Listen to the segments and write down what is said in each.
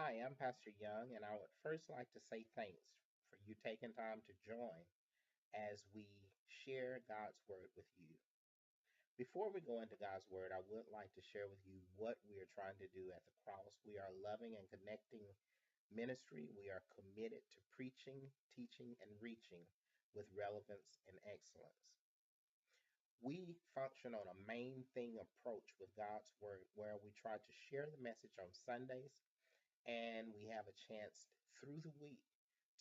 Hi, I'm Pastor Young, and I would first like to say thanks for you taking time to join as we share God's Word with you. Before we go into God's Word, I would like to share with you what we are trying to do at the cross. We are loving and connecting ministry. We are committed to preaching, teaching, and reaching with relevance and excellence. We function on a main thing approach with God's Word, where we try to share the message on Sundays and we have a chance through the week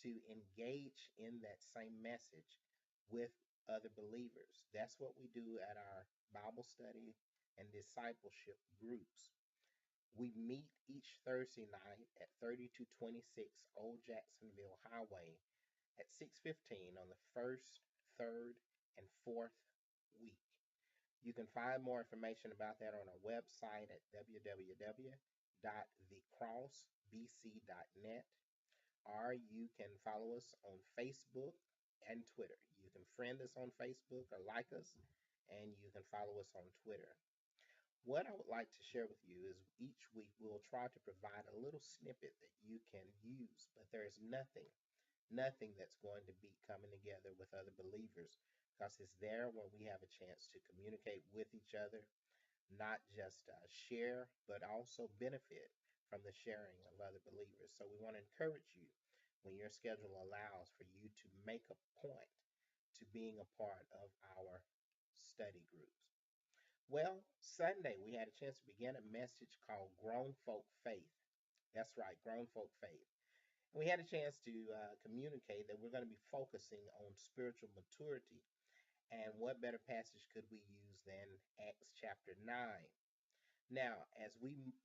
to engage in that same message with other believers. That's what we do at our Bible study and discipleship groups. We meet each Thursday night at 3226 Old Jacksonville Highway at 6:15 on the first, third, and fourth week. You can find more information about that on our website at www.thecrossbc.net, or you can follow us on Facebook and Twitter. You can friend us on Facebook or like us, and you can follow us on Twitter. What I would like to share with you is each week we'll try to provide a little snippet that you can use, but there's nothing that's going to beat coming together with other believers because it's there where we have a chance to communicate with each other, not just share, but also benefit from the sharing of other believers. So we want to encourage you when your schedule allows for you to make a point to being a part of our study groups. Well, Sunday we had a chance to begin a message called Grown Folk Faith. That's right, Grown Folk Faith. We had a chance to communicate that we're going to be focusing on spiritual maturity. And what better passage could we use than Acts chapter 9? Now, as we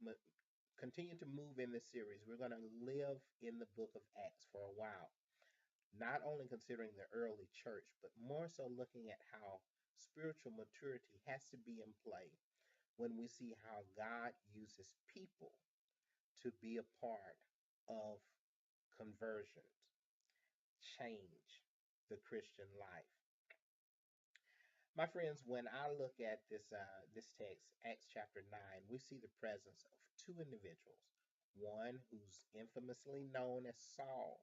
continue to move in this series, we're going to live in the book of Acts for a while, not only considering the early church, but more so looking at how spiritual maturity has to be in play when we see how God uses people to be a part of conversion, change the Christian life. My friends, when I look at this text, Acts chapter 9, we see the presence of two individuals. One who's infamously known as Saul,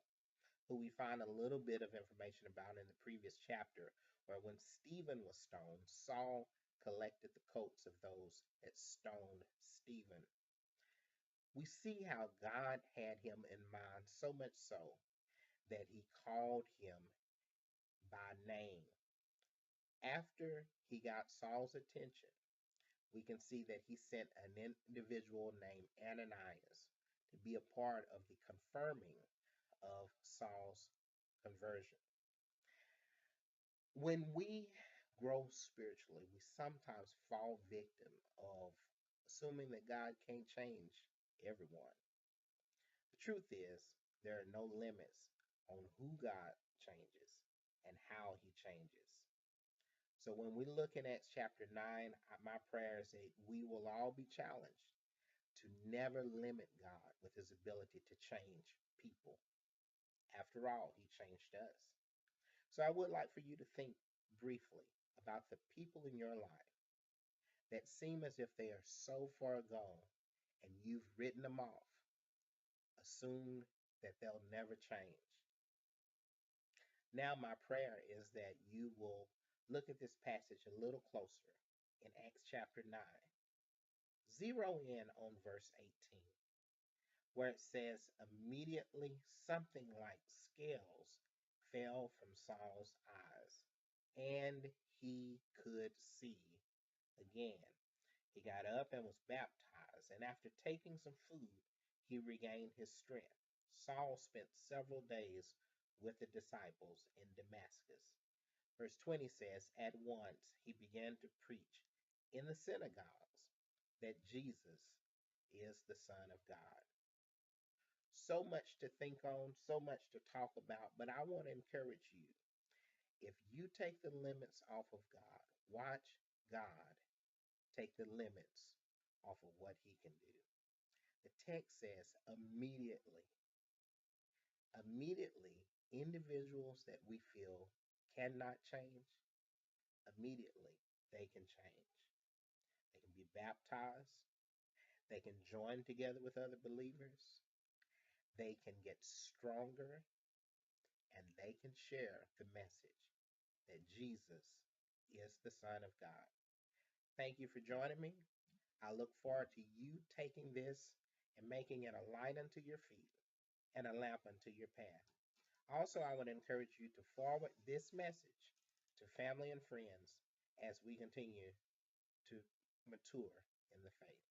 who we find a little bit of information about in the previous chapter, where when Stephen was stoned, Saul collected the coats of those that stoned Stephen. We see how God had him in mind, so much so that he called him by name. After he got Saul's attention, we can see that he sent an individual named Ananias to be a part of the confirming of Saul's conversion. When we grow spiritually, we sometimes fall victim of assuming that God can't change everyone. The truth is, there are no limits on who God changes and how he changes. So when we look in Acts chapter 9, my prayer is that we will all be challenged to never limit God with his ability to change people. After all, he changed us. So I would like for you to think briefly about the people in your life that seem as if they are so far gone and you've written them off, assumed that they'll never change. Now, my prayer is that you will look at this passage a little closer in Acts chapter 9. Zero in on verse 18, where it says, immediately something like scales fell from Saul's eyes, and he could see again. He got up and was baptized, and after taking some food, he regained his strength. Saul spent several days with the disciples in Damascus. Verse 20 says, at once he began to preach in the synagogues that Jesus is the Son of God. So much to think on, so much to talk about, but I want to encourage you. If you take the limits off of God, watch God take the limits off of what he can do. The text says immediately, individuals that we feel cannot change, immediately they can change. They can be baptized. They can join together with other believers. they can get stronger and they can share the message that Jesus is the Son of God. Thank you for joining me. I look forward to you taking this and making it a light unto your feet and a lamp unto your path. Also, I would encourage you to forward this message to family and friends as we continue to mature in the faith.